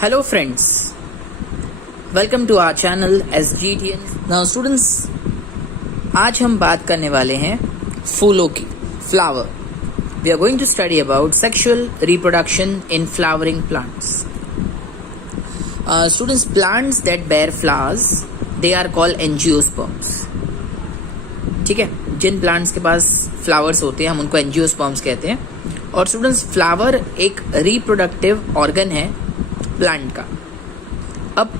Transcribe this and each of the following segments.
Hello friends, welcome to our channel SGTN. Now students, आज हम बात करने वाले हैं फूलों की, flower. We are going to study about sexual reproduction in flowering plants. Students, plants that bear flowers, they are called angiosperms. ठीक है, जिन प्लांट्स के पास फ्लावर्स होते हैं हम उनको एंजियोस्पर्म्स कहते हैं. और स्टूडेंट्स, फ्लावर एक रिप्रोडक्टिव ऑर्गन है प्लांट का. अब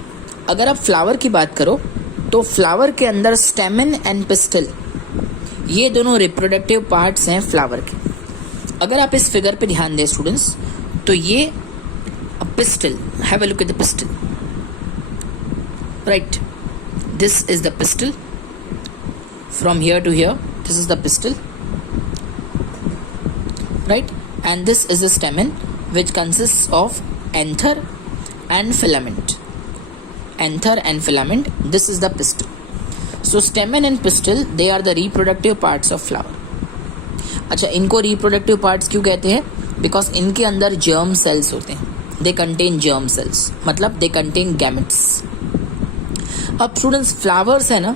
अगर आप फ्लावर की बात करो तो फ्लावर के अंदर स्टेमन एंड पिस्टल, ये दोनों रिप्रोडक्टिव पार्ट्स हैं फ्लावर के. अगर आप इस फिगर पे ध्यान दें स्टूडेंट्स, तो ये pistol, have a look at the pistol, right, this is the pistol. From here to here, this is the pistil, right? And this is the stamen, which consists of anther and filament. Anther and filament, this is the pistil. So stamen and pistil, they are the reproductive parts of flower. अच्छा, इनको reproductive parts क्यों कहते हैं? Because इनके अंदर germ cells होते हैं. They contain germ cells, मतलब they contain gametes. अब स्टूडेंट्स, फ्लावर्स है ना,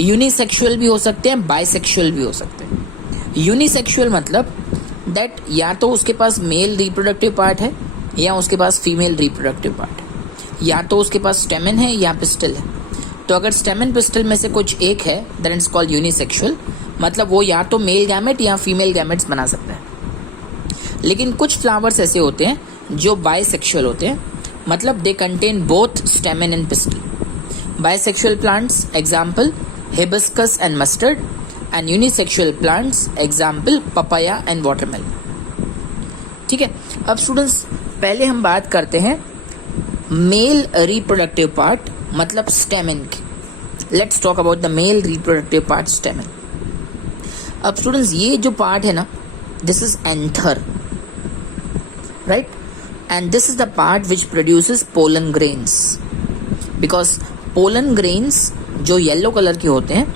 यूनिसेक्सुअल भी हो सकते हैं, बाइसेक्सुअल भी हो सकते हैं. यूनिसेक्सुअल मतलब दैट या तो उसके पास मेल रिप्रोडक्टिव पार्ट है या उसके पास फीमेल रिप्रोडक्टिव पार्ट है, या तो उसके पास स्टेमन है या पिस्टल है. तो अगर स्टेमन पिस्टल में से कुछ एक है, दैट इज कॉल्ड यूनिसेक्सुअल, मतलब वो या तो मेल गैमेट या फीमेल गैमेट्स बना सकता है. लेकिन कुछ फ्लावर्स ऐसे होते हैं जो बाइसेक्सुअल होते हैं, मतलब they contain both स्टेमन and pistol. Bisexual plants example hibiscus and mustard, and unisexual plants example papaya and watermelon. ठीक है. अब स्टूडेंट्स, पहले हम बात करते हैं मेल रिप्रोडक्टिव पार्ट मतलब स्टेमन की. Let's talk about the male reproductive part, स्टेमन. अब स्टूडेंट्स, ये जो पार्ट है ना, this is anther, right, and this is the part which produces pollen grains. Because pollen grains जो येलो कलर के होते हैं,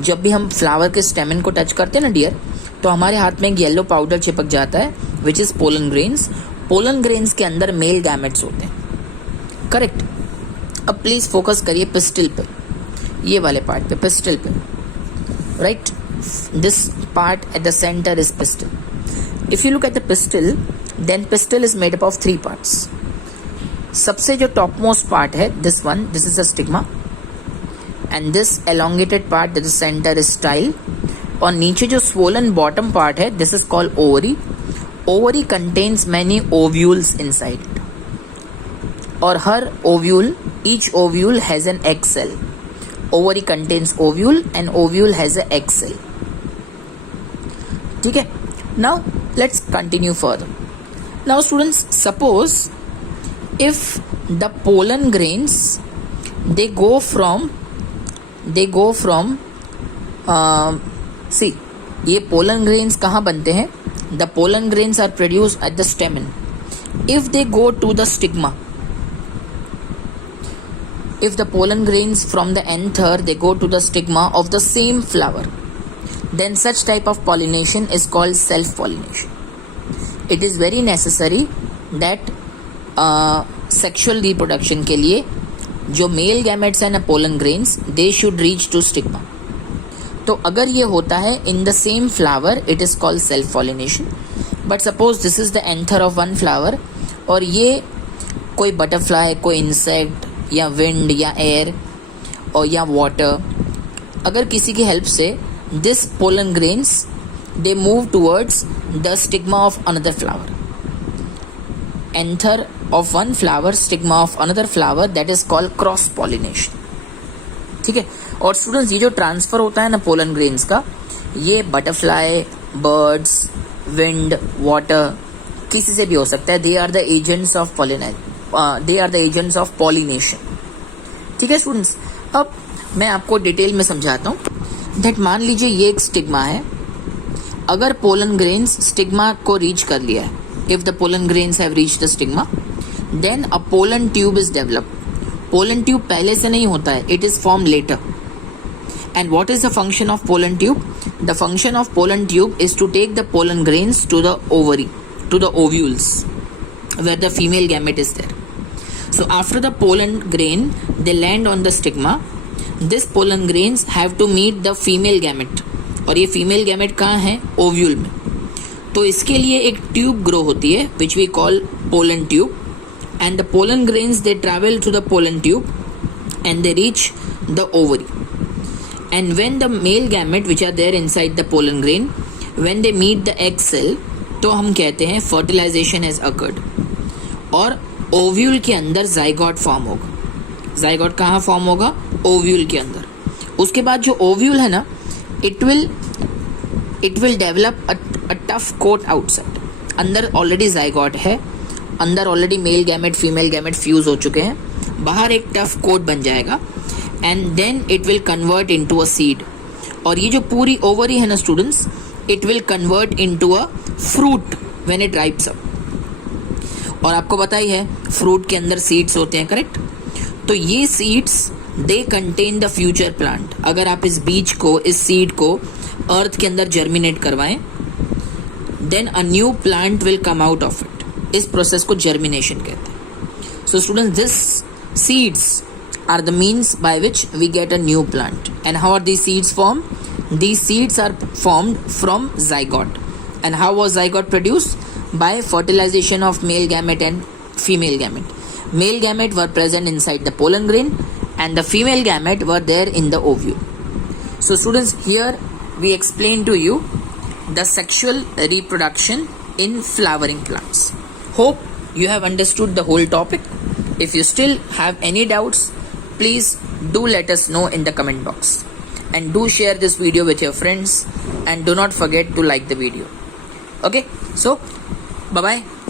जब भी हम फ्लावर के स्टेमन को टच करते हैं ना डियर, तो हमारे हाथ में एक येलो पाउडर चिपक जाता है which is pollen grains. Pollen grains के अंदर मेल गैमेट्स होते हैं, करेक्ट. अब प्लीज फोकस करिए पिस्टल पे, ये वाले पार्ट पे, पिस्टल पे, right. This part at the center is pistil. If you look at the pistil, then pistil is made up of 3 parts. सबसे जो टॉप मोस्ट पार्ट है, this one, this is a stigma, and this elongated part that is center is style. और नीचे जो swollen bottom part है, this is called ovary. Ovary contains many ovules inside it, और हर ovule, each ovule has an egg cell. Ovary contains ovule and ovule has a egg cell. ठीक है. Now let's continue further. Now students, suppose if the pollen grains they go from see, ये pollen grains कहाँ बनते हैं? The pollen grains are produced at the stamen. If they go to the stigma, if the pollen grains from the anther they go to the stigma of the same flower, then such type of pollination is called self pollination. It is very necessary that sexual reproduction के लिए जो male gametes हैं ना, pollen grains, they should reach to stigma. तो अगर ये होता है in the same flower, it is called self pollination. But suppose this is the anther of one flower, और ये कोई बटरफ्लाई, कोई इंसेक्ट या विंड या एयर और या वाटर, अगर किसी की हेल्प से this pollen grains they move towards the stigma of another flower. Anther of one flower, stigma of another flower, that is called cross pollination. ठीक है. और स्टूडेंट्स, ये जो ट्रांसफर होता है ना पोलन ग्रेन्स का, ये बटरफ्लाई, बर्ड्स, विंड, वाटर, किसी से भी हो सकता है. They are the agents of pollination. ठीक है स्टूडेंट्स. अब मैं आपको डिटेल में समझाता हूँ. दैट मान लीजिए ये एक स्टिग्मा है. अगर पोलन ग्रेन्स स्टिग्मा को रीच कर लिया है, if the pollen grains have reached the stigma, then a pollen tube is developed. pollen tube पहले से नहीं होता है, it is formed later, And what is the function of pollen tube? The function of pollen tube is to take the pollen grains to the ovary, to the ovules, where the female gamete is there. So after the pollen grain, they land on the stigma. This pollen grains have to meet the female gamete. और ये female gamete कहाँ है? Ovule में. तो इसके लिए एक tube grow होती है which we call pollen tube, and the pollen grains they travel to the pollen tube and they reach the ovary. And when the male gamete which are there inside the pollen grain, when they meet the egg cell, तो हम कहते हैं fertilization has occurred. और ovule के अंदर zygote form होगा. Zygote कहाँ form होगा? ओव्यूल के अंदर. उसके बाद जो ओव्यूल है ना, it will develop a tough coat outside. अंदर ऑलरेडी जाइगोट है, अंदर already male gamete female gamete fuse हो चुके हैं, बाहर एक टफ कोट बन जाएगा, and then it will convert into a seed. और ये जो पूरी ओवरी है ना students, it will convert into a fruit when it ripes up. और आपको पता ही है फ्रूट के अंदर सीड्स होते हैं, करेक्ट? तो ये seeds they contain the future plant. अगर आप इस बीज को, इस सीड को अर्थ के अंदर जर्मिनेट करवाएं, then a new plant will come out of it. इस प्रोसेस को जर्मिनेशन कहते हैं. So students, this seeds are the means by which we get a new plant. And how are these seeds formed? These seeds are formed from zygote. And how was zygote produced? By fertilization of male gamete and female gamete. Male gamete were present inside the pollen grain and the female gamete were there in the ovule. So students, here we explain to you the sexual reproduction in flowering plants. Hope you have understood the whole topic. If you still have any doubts, please do let us know in the comment box, and do share this video with your friends, and do not forget to like the video. Okay, so bye bye.